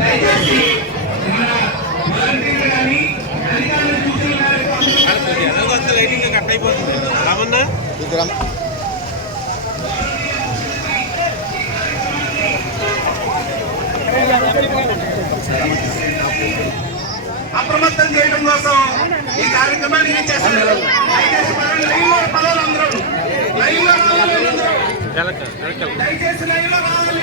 దయచేసి మన వాలంటీర్లు కానీ అధికారుల సూచనల మేరకు అందరూ ఎలాగో వస్తే లైటింగ్ కట్ అయిపోతుంది రామన్నా అప్రమత్తం చేయడం కోసం ఈ కార్యక్రమాన్ని దయచేసి అందరూ లైన్లో రావాలి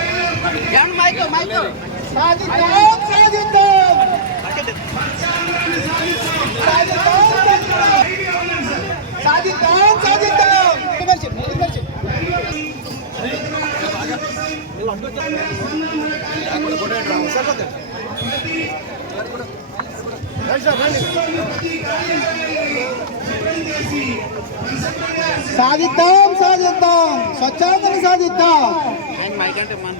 వైల్ అవన్నీ తీయాలండి అది వెనక వచ్చి సాధిద్దాం సాధిద్దాం సాధిద్దాం సాధిద్దాం స్వచ్ఛాందన సాధిద్దాం స్లోగన్ చెప్పమనండి సరి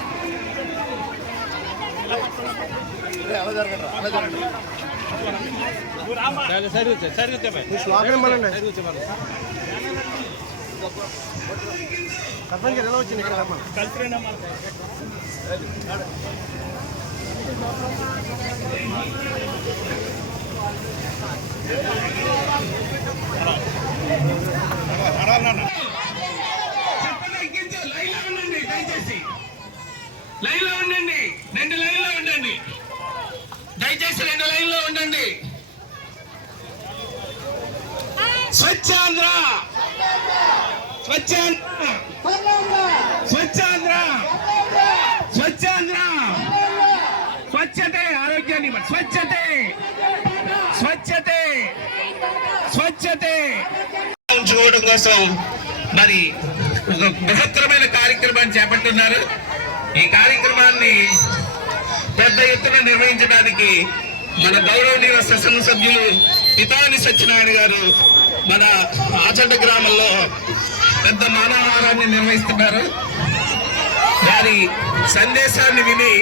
వచ్చే మీ సరి ఎలా వచ్చింది ఇక్కడ ఉండండి దయచేసి. లైన్లో ఉండండి. రెండు లైన్లో ఉండండి. దయచేసి రెండు లైన్లో ఉండండి. స్వచ్ఛాంధ్ర. స్వచ్ఛాంధ్ర. స్వచ్ఛాంధ్ర. స్వచ్ఛాంధ్ర స్వచ్ఛతే ఆరోగ్యాన్ని స్వచ్ఛతే. స్వచ్ఛతే. స్వచ్ఛతే. ఉంచుకోవడం కోసం మరి ఒక బృహత్తరమైన కార్యక్రమాన్ని చేపట్టున్నారు ఈ కార్యక్రమాన్ని పెద్ద ఎత్తున నిర్వహించడానికి మన గౌరవనీయ శాసనసభ్యులు పితాని సత్యనారాయణ గారు మన ఆచండ గ్రామంలో పెద్ద మానవహారాన్ని నిర్వహిస్తున్నారు. వారి సందేశాన్ని విని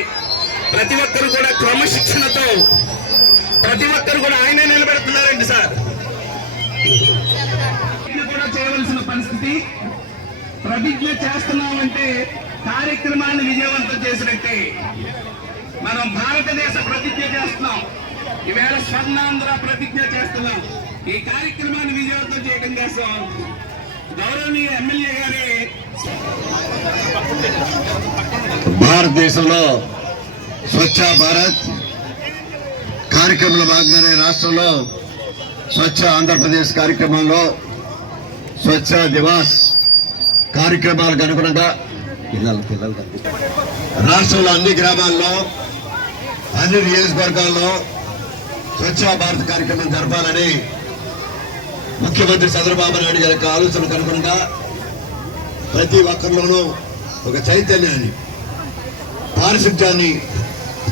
ప్రతి ఒక్కరు కూడా క్రమశిక్షణతో ప్రతి ఒక్కరు కూడా ఆయనే నిలబెడుతున్నారండి సార్. కూడా చేయవలసిన పరిస్థితి ప్రతిజ్ఞ చేస్తున్నామంటే కార్యక్రమాన్ని విజయవంతం చేసినట్టే. మనం భారతదేశ ప్రతిజ్ఞ చేస్తున్నాం. ఈవేళ స్వర్ణాంధ్ర ప్రతిజ్ఞ చేస్తున్నాం. ఈ కార్యక్రమాన్ని విజయవంతం చేయడం కోసం గౌరవనీయ ఎమ్మెల్యే గారి భారతదేశంలో స్వచ్ఛ భారత్ కార్యక్రమంలో భాగంగానే రాష్ట్రంలో స్వచ్ఛ ఆంధ్రప్రదేశ్ కార్యక్రమంలో స్వచ్ఛ దివాస్ కార్యక్రమాలకు అనుగుణంగా పిల్లలు పిల్లలు రాష్ట్రంలో అన్ని గ్రామాల్లో అన్ని నియోజకవర్గాల్లో స్వచ్ఛ భారత్ కార్యక్రమం జరపాలని ముఖ్యమంత్రి చంద్రబాబు నాయుడు గారి యొక్క ఆలోచనకు అనుగుణంగా ప్రతి ఒక్కరిలోనూ ఒక చైతన్యాన్ని పారిశుద్ధ్యాన్ని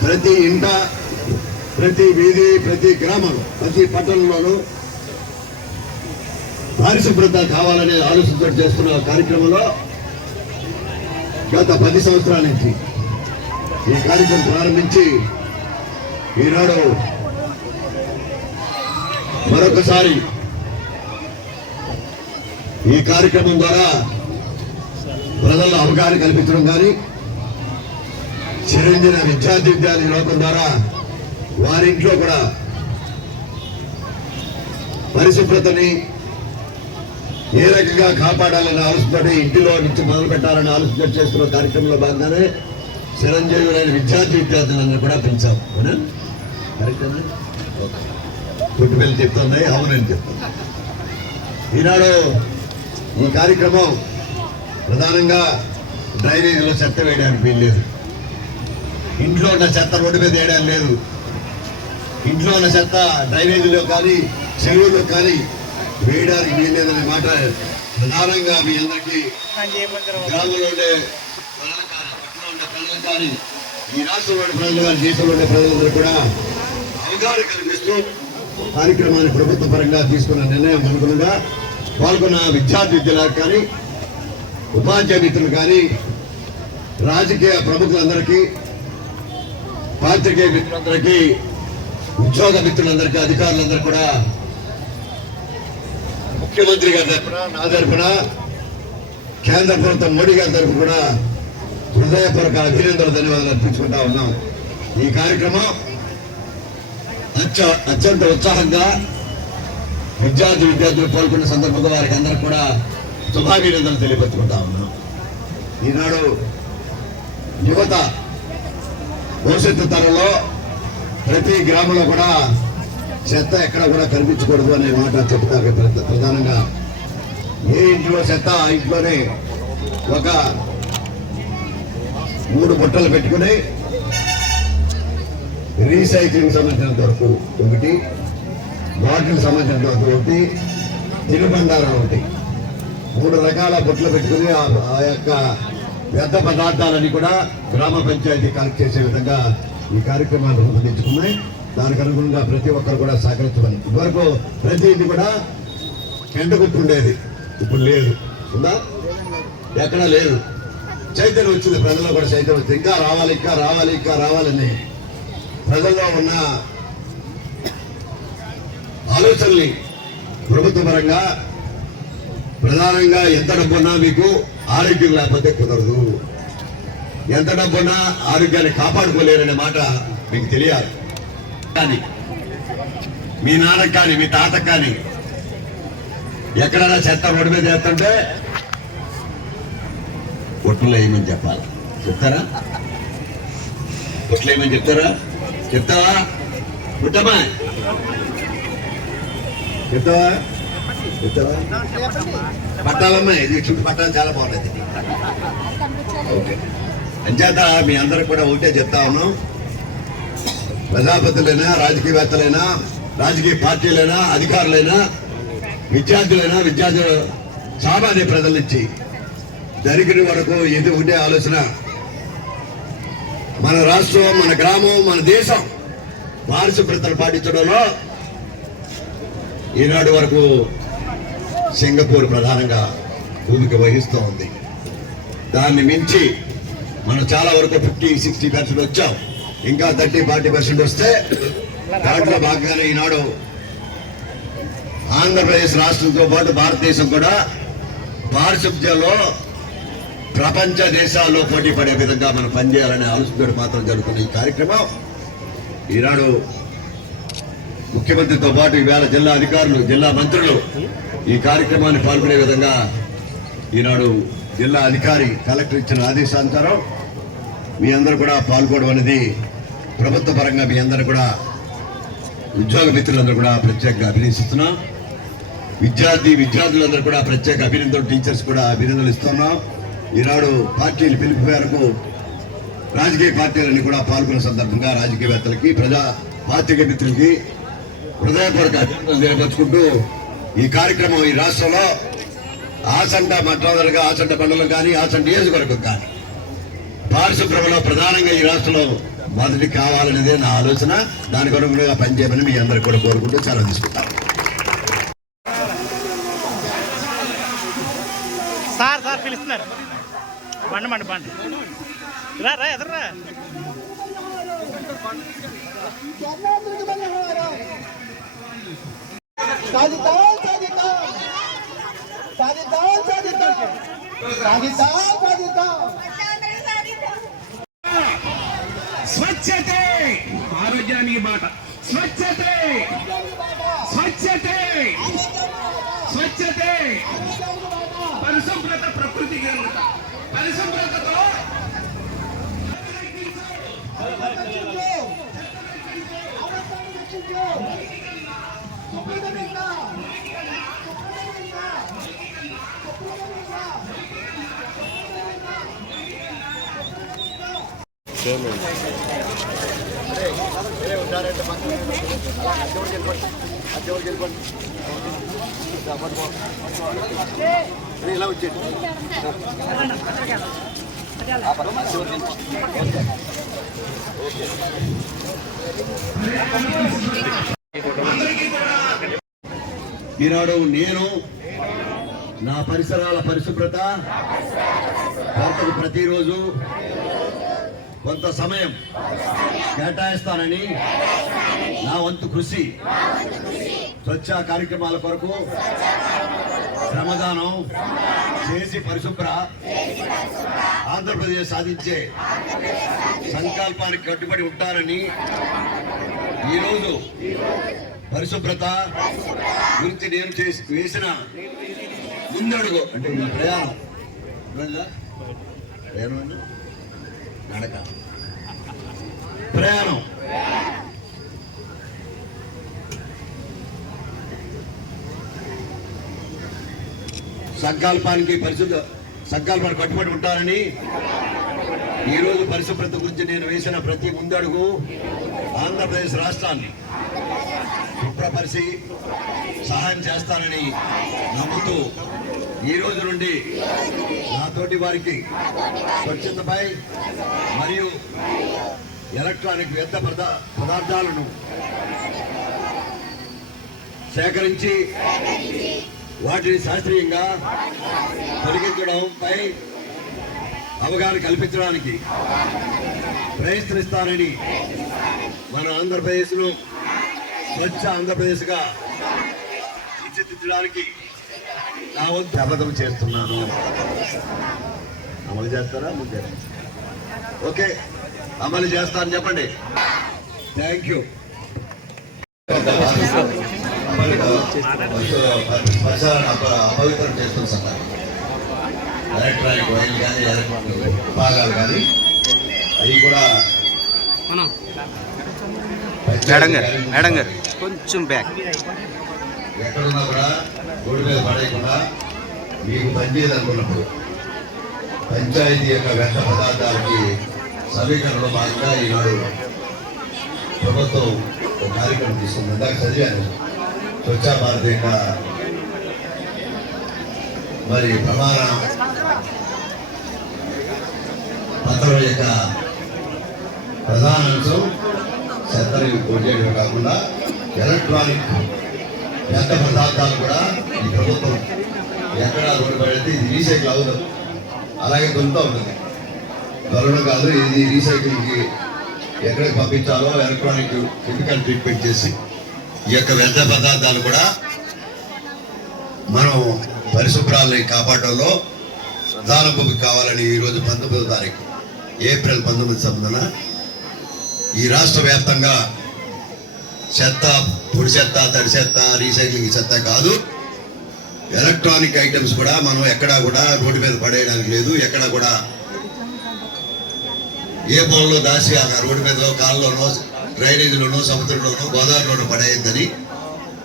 ప్రతి ఇంట ప్రతి వీధి ప్రతి గ్రామం ప్రతి పట్టణంలోనూ పారిశుభ్రత కావాలనే ఆలోచనతో చేస్తున్న కార్యక్రమంలో గత పది సంవత్సరాల నుంచి ఈ కార్యక్రమం ప్రారంభించి ఈనాడు మరొకసారి ఈ కార్యక్రమం ద్వారా ప్రజల్లో అవగాహన కల్పించడం కానీ చిరంజీవి విద్యార్థి విద్యార్థి లోకం ద్వారా వారి ఇంట్లో కూడా పరిశుభ్రతని ఏ రకంగా కాపాడాలని ఆలోచనతో ఇంటిలో నుంచి మొదలు పెట్టాలని ఆలోచన చేస్తున్న కార్యక్రమంలో భాగంగానే చిరంజీవులైన విద్యార్థి విద్యార్థులను కూడా పెంచాం అవునా? కరెక్టేనా ఓకే. పుట్టుబెల్లి చెప్తుంది అవునని చెప్తుంది. ఈనాడు ఈ కార్యక్రమం ప్రధానంగా డ్రైనేజీలో చెత్త వేయడానికి వీల్లేదు. ఇంట్లో ఉన్న చెత్త రోడ్డు మీద వేయడం లేదు. ఇంట్లో ఉన్న చెత్త డ్రైనేజీలో కానీ చెరువుల్లో కానీ వేయడానికి వీల్లేదనే మాట ప్రధానంగా మీ అందరికీ గ్రామంలో ఉండే ప్రజలు కానీ, పట్టణంలో ఉండే ప్రజలు కానీ ఈ రాష్ట్రంలోని ప్రజలు కానీ దేశంలోని ప్రజలందరూ కూడా అవగాహన కల్పిస్తూ కార్యక్రమాన్ని ప్రభుత్వ పరంగా తీసుకున్న నిర్ణయం అనుగుణంగా పాల్గొన్న విద్యార్థి విద్యలకు కానీ ఉపాధ్యాయ మిత్రులు కానీ రాజకీయ ప్రముఖులందరికీ పాత్రికేయ మిత్రులందరికీ ఉద్యోగ మిత్రులందరికీ అధికారులందరూ కూడా ముఖ్యమంత్రి గారి తరఫున నా తరఫున కేంద్ర ప్రభుత్వం మోడీ గారి తరఫున కూడా హృదయపూర్వక అభినందనలు ధన్యవాదాలు అర్పించుకుంటా ఉన్నాం. ఈ కార్యక్రమం అత్య అత్యంత ఉత్సాహంగా విద్యార్థి విద్యార్థులు పాల్గొన్న సందర్భంగా వారికి అందరికి కూడా శుభాభినందనలు తెలియపరుచుకుంటా ఉన్నాం. ఈనాడు యువత భవిష్యత్తు తరంలో ప్రతి గ్రామంలో కూడా చెత్త ఎక్కడ కూడా కనిపించకూడదు అనే మాట చెప్తారు ప్రధానంగా ఏ ఇంట్లో చెత్త ఆ ఇంట్లోనే ఒక మూడు బుట్టలు పెట్టుకుని రీసైక్లింగ్ సంబంధించినంత వరకు ఒకటి బాటిల్ సంబంధించినంత వరకు ఒకటి తినుబండారం ఒకటి. మూడు రకాల బుట్టలు పెట్టుకుని ఆ- యొక్క వ్యర్థ పదార్థాలని కూడా గ్రామ పంచాయతీ కలెక్ట్ చేసే విధంగా ఈ కార్యక్రమాలు రూపొందించుకున్నాయి. దానికి అనుగుణంగా ప్రతి ఒక్కరు కూడా సహకరించమని. ఇదివరకు ప్రతి ఇది కూడా ఎండ గుర్తుండేది ఇప్పుడు లేదు. ఉందా? ఎక్కడా లేదు. చైతన్యం వచ్చింది ప్రజల్లో కూడా చైతన్యం వచ్చింది. ఇంకా రావాలి ఇంకా రావాలి ఇంకా రావాలని ప్రజల్లో ఉన్న ఆలోచనల్ని ప్రభుత్వ పరంగా ప్రధానంగా ఎంత డబ్బున్నా మీకు ఆరోగ్యం లేకపోతే కుదరదు. ఎంత డబ్బున్నా ఆరోగ్యాన్ని కాపాడుకోలేరనే మాట మీకు తెలియాలి. కానీ మీ నాన్నకు కానీ మీ తాతకు కానీ ఎక్కడైనా చెత్త రోడ్డు మీద చేస్తుంటే ఒట్లు వేయమని చెప్పాలి. చెప్తారా? ఒట్లు వేయమని చెప్తారా? చెప్తావా? పుట్టమ్మా చెప్తావా? చెప్తావా? పట్టాలమ్మా ఇది చుట్టూ పట్టాలు చాలా బాగుంటుంది ఓకే. అంచేత మీ అందరికి కూడా ఒకటే చెప్తా ఉన్నాం. ప్రజాపతులైనా రాజకీయవేత్తలైనా రాజకీయ పార్టీలైనా అధికారులైనా విద్యార్థులైనా విద్యార్థులు సామాన్య ప్రజల నుంచి జరిగిన వరకు ఇది ఉండే ఆలోచన. మన రాష్ట్రం మన గ్రామం మన దేశం పారిశుభ్రతను పాటించడంలో ఈనాడు వరకు సింగపూర్ ప్రధానంగా భూమిక వహిస్తూ ఉంది. దాన్ని మించి మనం చాలా వరకు ఫిఫ్టీ సిక్స్టీ పర్సెంట్ వచ్చాం. ఇంకా థర్టీ ఫార్టీ పర్సెంట్ వస్తే దాంట్లో భాగంగానే ఈనాడు ఆంధ్రప్రదేశ్ రాష్ట్రంతో పాటు భారతదేశం కూడా పారిశుద్ధ్యంలో ప్రపంచ దేశాల్లో పోటీ పడే విధంగా మనం పనిచేయాలనే ఆలోచన మాత్రం జరుగుతున్న ఈ కార్యక్రమం. ఈనాడు ముఖ్యమంత్రితో పాటు ఈవేళ జిల్లా అధికారులు జిల్లా మంత్రులు ఈ కార్యక్రమాన్ని పాల్గొనే విధంగా ఈనాడు జిల్లా అధికారి కలెక్టర్ ఇచ్చిన ఆదేశానుసారం మీ అందరూ కూడా పాల్గొనడం అనేది ప్రభుత్వ పరంగా మీ అందరూ కూడా ఉద్యోగ మిత్రులందరూ కూడా ప్రత్యేకంగా అభినందిస్తున్నాం. విద్యార్థి విద్యార్థులందరూ కూడా ప్రత్యేక అభినందనలు టీచర్స్ కూడా అభినందనలు ఇస్తున్నాం. ఈనాడు పార్టీలు పిలుపు మేరకు రాజకీయ పార్టీలన్నీ కూడా పాల్గొన్న సందర్భంగా రాజకీయవేత్తలకి ప్రజా పార్టీ మిత్రులకి హృదయపూర్వక అభినందనలు తెలియపరుచుకుంటూ ఈ కార్యక్రమం ఈ రాష్ట్రంలో ఆసంట మొట్టమొదటిగా ఆసంట మండలం కానీ ఆసంట నియోజకవర్గం కానీ పారిశుభ్రమలో ప్రధానంగా ఈ రాష్ట్రంలో మొదటి కావాలనేదే నా ఆలోచన. దానికి అనుగుణంగా పనిచేయమని మీ అందరికి కూడా కోరుకుంటూ చాలా తీసుకుంటాను సార్ సార్ పిలుస్తున్నారు. బండి బండి బండి రా రా ఎదురురా సాధిద్దాం సాధిద్దాం సాధిద్దాం సాధిద్దాం సాధిద్దాం సాధిద్దాం స్వచ్ఛతే ఆరోగ్యానికి బాట స్వచ్ఛతే స్వచ్ఛతే స్వచ్ఛతే పరిశుభ్రత ప్రకృతి కనుక ఇలా వచ్చేది ఈనాడు నేను నా పరిసరాల పరిశుభ్రత భర్తకు ప్రతిరోజు కొంత సమయం కేటాయిస్తానని నా వంతు కృషి. స్వచ్ఛ కార్యక్రమాల కొరకు శ్రమదానం చేసి పరిశుభ్ర ఆంధ్రప్రదేశ్ సాధించే సంకల్పానికి కట్టుబడి ఉంటారని ఈరోజు పరిశుభ్రత గురించి నేను చేసి వేసిన ముందడుగు అంటే ఈ ప్రయాణం. ప్రయాణం నడక. ప్రయాణం. సంకల్పానికి పరిశుద్ధ సంకల్పానికి కట్టుబడి ఉంటారని ఈరోజు పరిశుభ్రత గురించి నేను వేసిన ప్రతి ముందడుగు ఆంధ్రప్రదేశ్ రాష్ట్రాన్ని శుభ్రపరిచి సహాయం చేస్తానని నమ్ముతూ ఈ రోజు నుండి నా తోటి వారికి స్వచ్ఛతపై మరియు ఎలక్ట్రానిక్ వ్యర్థ పదా పదార్థాలను సేకరించి వాటిని శాస్త్రీయంగా తొలగించడంపై అవగాహన కల్పించడానికి ప్రయత్నిస్తానని మన ఆంధ్రప్రదేశ్ను స్వచ్ఛ ఆంధ్రప్రదేశ్గా తీర్చిదిద్దడానికి నా వంతు శపథం చేస్తున్నాను. అమలు చేస్తారా? ముందే ఓకే అమలు చేస్తాను. చెప్పండి. Thank you. అపవిత్రం చేస్తుంది సార్ ఎలక్ట్రానిక్ వైర్లు కానీ ఎలక్ట్రానిక్ భాగాలు కానీ అవి కూడా మేడం గారు మేడం గారు కొంచెం బ్యాక్ ఎక్కడున్నా కూడా రోడ్డు మీద పడేయకుండా మీకు పనిచేయదు అనుకున్నప్పుడు పంచాయతీ యొక్క వ్యర్థ పదార్థాలకి సమీకరణలో భాగంగా ఈనాడు ప్రభుత్వం ఒక కార్యక్రమం తీసుకుంది ఇందాక చదివాను భారత్ యొక్క మరి ప్రమాణ పత్రం యొక్క ప్రధాన అంశం చెత్తని పోజేయడమే కాకుండా ఎలక్ట్రానిక్ వ్యర్థ పదార్థాలు కూడా ఈ ప్రభుత్వం ఎక్కడ రోడ్డు పడితే ఇది రీసైకిల్ అవ్వదు. అలాగే దొరుకుతూ ఉంటుంది. దొరకడం కాదు ఇది రీసైకిల్కి ఎక్కడికి పంపించాలో ఎలక్ట్రానిక్ కెమికల్ ట్రీట్మెంట్ చేసి ఈ యొక్క వ్యర్థ పదార్థాలు కూడా మనం పరిశుభ్రాలని కాపాడడంలో ప్రధాన భూమికి కావాలని ఈరోజు పంతొమ్మిదో తారీఖు ఏప్రిల్ పంతొమ్మిది సంబంధన ఈ రాష్ట్ర వ్యాప్తంగా చెత్త పొడి చెత్త తడి చెత్త రీసైక్లింగ్ చెత్త కాదు. ఎలక్ట్రానిక్ ఐటమ్స్ కూడా మనం ఎక్కడా కూడా రోడ్డు మీద పడేయడానికి లేదు. ఎక్కడా కూడా ఏ పొలంలో దాసి ఆ రోడ్డు మీద కాళ్ళలోనో డ్రైనేజీలోనో సముద్రంలోనో గోదావరిలోనో పడేయద్దని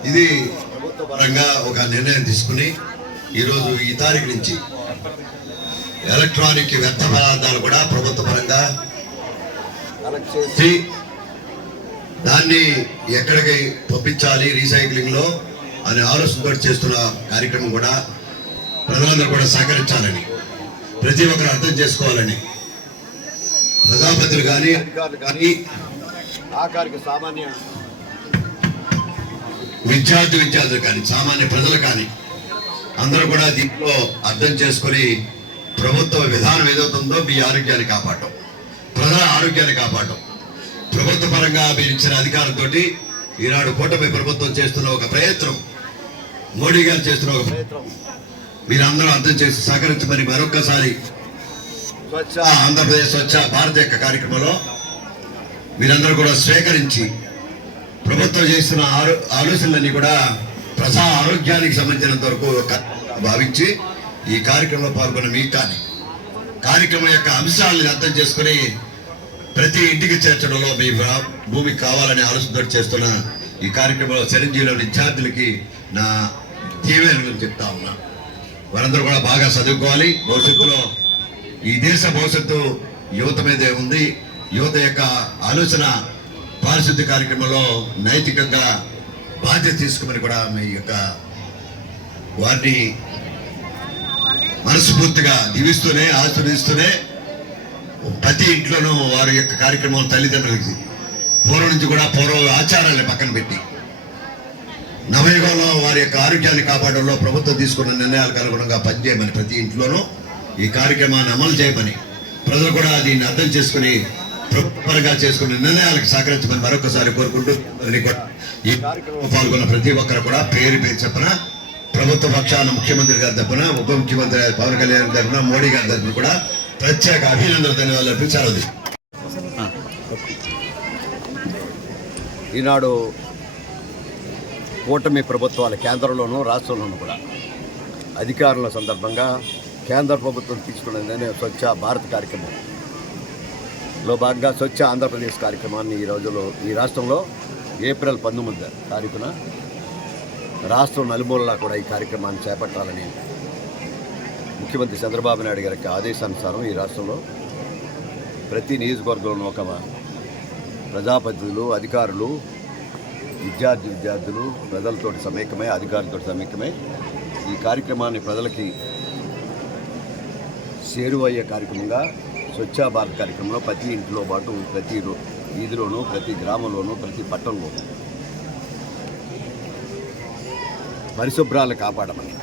ఇది పరంగా ఒక నిర్ణయం తీసుకుని ఈరోజు ఈ తారీఖు నుంచి ఎలక్ట్రానిక్ వ్యర్థ పదార్థాలు కూడా ప్రభుత్వ పరంగా దాన్ని ఎక్కడికి పంపించాలి రీసైక్లింగ్లో అనే ఆలోచనతో చేస్తున్న కార్యక్రమం కూడా ప్రజలందరూ కూడా సహకరించాలని ప్రతి ఒక్కరు అర్థం చేసుకోవాలని ప్రజాపతులు కానీ అధికారులు కానీ ఆఖరికి సామాన్య విద్యార్థి విద్యార్థులు కానీ సామాన్య ప్రజలు కానీ అందరూ కూడా దీంట్లో అర్థం చేసుకొని ప్రభుత్వ విధానం ఏదవుతుందో మీ ఆరోగ్యాన్ని కాపాడటం ప్రజల ఆరోగ్యాన్ని కాపాడటం. ప్రభుత్వ పరంగా మీరు ఇచ్చిన అధికారంతో ఈనాడు కూటమి ప్రభుత్వం చేస్తున్న ఒక ప్రయత్నం మోడీ గారు చేస్తున్న ఒక ప్రయత్నం. మీరందరూ అర్థం చేసి సహకరించమని మరొక్కసారి స్వచ్ఛ ఆంధ్రప్రదేశ్ స్వచ్ఛ భారత్ యొక్క కార్యక్రమంలో వీరందరూ కూడా స్వీకరించి ప్రభుత్వం చేస్తున్న ఆలో ఆలోచనలన్నీ కూడా ప్రజా ఆరోగ్యానికి సంబంధించినంత వరకు భావించి ఈ కార్యక్రమంలో పాల్గొన్న మీకు కానీ కార్యక్రమం యొక్క అంశాలను అర్థం చేసుకుని ప్రతి ఇంటికి చేర్చడంలో మీ భూమి భూమికి కావాలనే ఆలోచనతో చేస్తున్న ఈ కార్యక్రమంలో చిరంజీవిలో విద్యార్థులకి నా దీవెనలు చెప్తా ఉన్నా. వారందరూ కూడా బాగా చదువుకోవాలి. భవిష్యత్తులో ఈ దేశ భవిష్యత్తు యువత మీదే ఉంది. యువత యొక్క ఆలోచన పారిశుద్ధ్య కార్యక్రమంలో నైతికంగా బాధ్యత తీసుకోమని కూడా మీ యొక్క వారిని మనస్ఫూర్తిగా దీవిస్తూనే ఆశీర్వదిస్తూనే ప్రతి ఇంట్లోనూ వారి యొక్క కార్యక్రమం తల్లిదండ్రులకి పూర్వం నుంచి కూడా పూర్వ ఆచారాలను పక్కన పెట్టి నవయుగంలో వారి యొక్క ఆరోగ్యాన్ని కాపాడంలో ప్రభుత్వం తీసుకున్న నిర్ణయాలకు అనుగుణంగా పనిచేయమని ప్రతి ఇంట్లోనూ ఈ కార్యక్రమాన్ని అమలు చేయమని ప్రజలు కూడా దీన్ని అర్థం చేసుకుని ప్రభుత్వపరంగా చేసుకున్న నిర్ణయాలకు సహకరించమని మరొకసారి కోరుకుంటూ కూడా ఈ కార్యక్రమంలో పాల్గొన్న ప్రతి ఒక్కరు కూడా పేరు పేరు చెప్పిన ప్రభుత్వ పక్షాన ముఖ్యమంత్రి గారి తరపున ఉప ముఖ్యమంత్రి పవన్ కళ్యాణ్ తరఫున మోడీ గారి తరఫున కూడా ప్రత్యేక అభినందన ధన్యవాదాలు అర్పించాలి ఈనాడు కూటమి ప్రభుత్వాల కేంద్రంలోనూ రాష్ట్రంలోనూ కూడా అధికారుల సందర్భంగా కేంద్ర ప్రభుత్వం తీసుకున్న నిర్ణయం స్వచ్ఛ భారత్ కార్యక్రమం. లో భాగంగా స్వచ్ఛ ఆంధ్రప్రదేశ్ కార్యక్రమాన్ని ఈ రోజులో ఈ రాష్ట్రంలో ఏప్రిల్ పంతొమ్మిది తారీఖున రాష్ట్రం నలుమూలలా కూడా ఈ కార్యక్రమాన్ని చేపట్టాలని ముఖ్యమంత్రి చంద్రబాబు నాయుడు గారి ఆదేశానుసారం ఈ రాష్ట్రంలో ప్రతి నియోజకవర్గంలో ఒక ప్రజాప్రతినిధులు అధికారులు విద్యార్థి విద్యార్థులు ప్రజలతో సమైక్యమై అధికారులతో సమైక్యమై ఈ కార్యక్రమాన్ని ప్రజలకి చేరువయ్యే కార్యక్రమంగా స్వచ్ఛ భారత్ కార్యక్రమంలో ప్రతి ఇంటిలో పాటు ప్రతి రో- వీధిలోనూ ప్రతి గ్రామంలోనూ ప్రతి పట్టణంలోనూ. పరిశుభ్రాలు కాపాడమని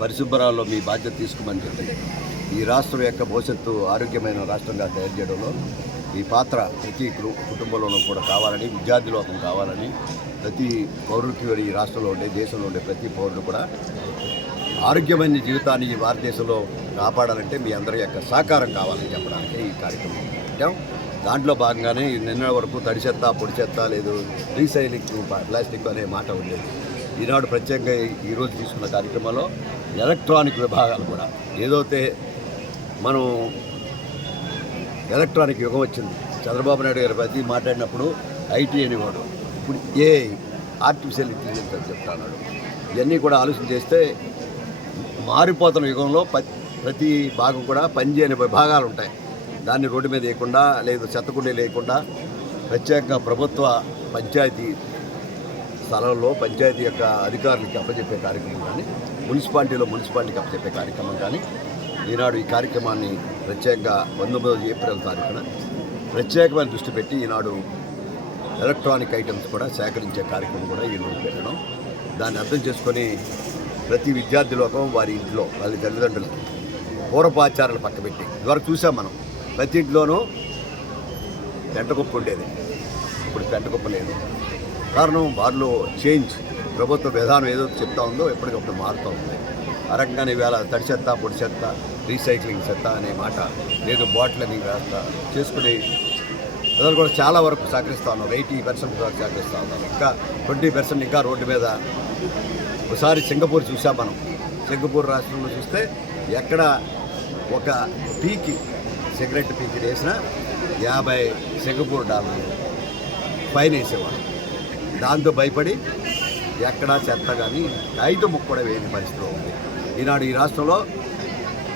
పరిశుభ్రాల్లో మీ బాధ్యత తీసుకోమని చెప్పి ఈ రాష్ట్రం యొక్క భవిష్యత్తు ఆరోగ్యమైన రాష్ట్రంగా తయారు చేయడంలో ఈ పాత్ర ప్రతి కుటుంబంలోనూ కూడా కావాలని విద్యార్థి లోకం కావాలని ప్రతి పౌరుడికి ఈ రాష్ట్రంలో ఉండే దేశంలో ఉండే ప్రతి పౌరుడు కూడా ఆరోగ్యమైన జీవితాన్ని ఈ భారతదేశంలో కాపాడాలంటే మీ అందరి యొక్క సహకారం కావాలని చెప్పడానికి ఈ కార్యక్రమం పెట్టాం. దాంట్లో భాగంగానే నిన్న వరకు తడి చెత్త పొడి చెత్త లేదు రీసైలింగ్ ప్లాస్టిక్ అనే మాట ఉండేది. ఈనాడు ప్రత్యేకంగా ఈరోజు తీసుకున్న కార్యక్రమంలో ఎలక్ట్రానిక్ విభాగాలు కూడా ఏదైతే మనం ఎలక్ట్రానిక్ యుగం వచ్చింది. చంద్రబాబు నాయుడు గారి ప్రతి మాట్లాడినప్పుడు ఐటీ అనేవాడు ఇప్పుడు ఏ ఆర్టిఫిషియల్ ఇంటెలిజెన్స్ అని చెప్తాడు ఇవన్నీ కూడా ఆలోచన చేస్తే మారిపోతున్న యుగంలో ప- ప్రతి భాగం కూడా పనిచేయని భాగాలు ఉంటాయి. దాన్ని రోడ్డు మీద వేయకుండా లేదు చెత్తకుండీ లేకుండా ప్రత్యేకంగా ప్రభుత్వ పంచాయతీ స్థలంలో పంచాయతీ యొక్క అధికారులకి అప్పచెప్పే కార్యక్రమం కానీ మున్సిపాలిటీలో మున్సిపాలిటీకి అప్పచెప్పే కార్యక్రమం కానీ ఈనాడు ఈ కార్యక్రమాన్ని ప్రత్యేకంగా పంతొమ్మిదవ ఏప్రిల్ తారీఖున ప్రత్యేకమైన దృష్టి పెట్టి ఈనాడు ఎలక్ట్రానిక్ ఐటమ్స్ కూడా సేకరించే కార్యక్రమం కూడా ఈరోజు పెట్టడం. దాన్ని అర్థం చేసుకొని ప్రతి విద్యార్థి లోకం వారి ఇంట్లో వాళ్ళ తల్లిదండ్రులు పూర్వపాచారాలు పక్కబెట్టి ఇదివరకు చూసాం మనం. ప్రతి ఇంట్లోనూ పెంటకుప్ప ఉండేది. ఇప్పుడు పెంటకుప్ప లేదు. కారణం వారిలో చేంజ్. ప్రభుత్వ విధానం ఏదో చెప్తా ఉందో ఎప్పటికప్పుడు మారుతూ ఉంది. ఆ రకంగా ఇవాళ తడి చెత్త పొడి చెత్త రీసైక్లింగ్ చెత్త అనే మాట లేదు బాటిల్ అని వ్యవస్థ చేసుకుని ప్రజలు కూడా చాలా వరకు సహకరిస్తూ ఉన్నారు. ఎయిటీ పర్సెంట్ వరకు సహకరిస్తూ ఉన్నారు. ఇంకా ట్వంటీ పర్సెంట్ ఇంకా రోడ్డు మీద ఒకసారి సింగపూర్ చూసాం మనం. సింగపూర్ రాష్ట్రంలో చూస్తే ఎక్కడ ఒక పీకి సిగరెట్ పీకి వేసిన యాభై సింగపూర్ డాలర్లు ఫైన్ వేసేవాడు. దాంతో భయపడి ఎక్కడా చెత్త కానీ రైతు ముక్క కూడా వేయని పరిస్థితిలో ఉంది. ఈనాడు ఈ రాష్ట్రంలో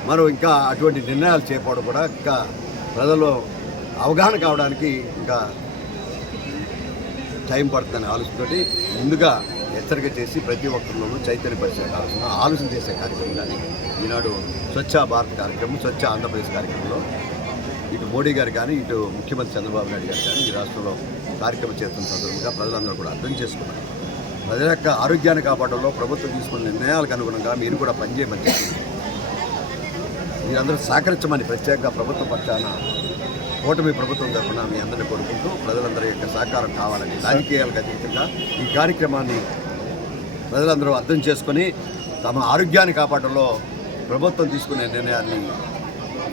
మనం ఇంకా అటువంటి నిర్ణయాలు చేపడం కూడా ఇంకా ప్రజల్లో అవగాహన కావడానికి ఇంకా టైం పడుతుందనే ఆలోచనతోటి ముందుగా హెచ్చరిక చేసి ప్రతి ఒక్కరిలోనూ చైతన్యపరిచే ఆలోచన ఆలోచన చేసే కార్యక్రమం కానీ ఈనాడు స్వచ్ఛ భారత్ కార్యక్రమం స్వచ్ఛ ఆంధ్రప్రదేశ్ కార్యక్రమంలో ఇటు మోడీ గారు కానీ ఇటు ముఖ్యమంత్రి చంద్రబాబు నాయుడు గారు కానీ ఈ రాష్ట్రంలో కార్యక్రమం చేస్తున్న సందర్భంగా ప్రజలందరూ కూడా అర్థం చేసుకున్నారు. ప్రజల యొక్క ఆరోగ్యాన్ని కాపాడంలో ప్రభుత్వం తీసుకున్న నిర్ణయాలకు అనుగుణంగా మీరు కూడా పనిచేయమని మీరందరూ సహకరించమని ప్రత్యేకంగా ప్రభుత్వ పక్షాన కూటమి ప్రభుత్వం తరఫున మీ అందరినీ కోరుకుంటూ ప్రజలందరి యొక్క సహకారం కావాలని రాజకీయాలకు అతీతంగా ఈ కార్యక్రమాన్ని ప్రజలందరూ అర్థం చేసుకొని తమ ఆరోగ్యాన్ని కాపాడంలో ప్రభుత్వం తీసుకునే నిర్ణయాన్ని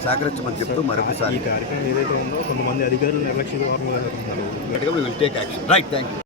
సహకరించమని చెప్తూ మరొకసారి. ఈ కార్యక్రమం ఏదైతే ఉందో కొంతమంది అధికారులు నిర్లక్ష్య ధోరణిలో ఉన్నారు will take action right thank you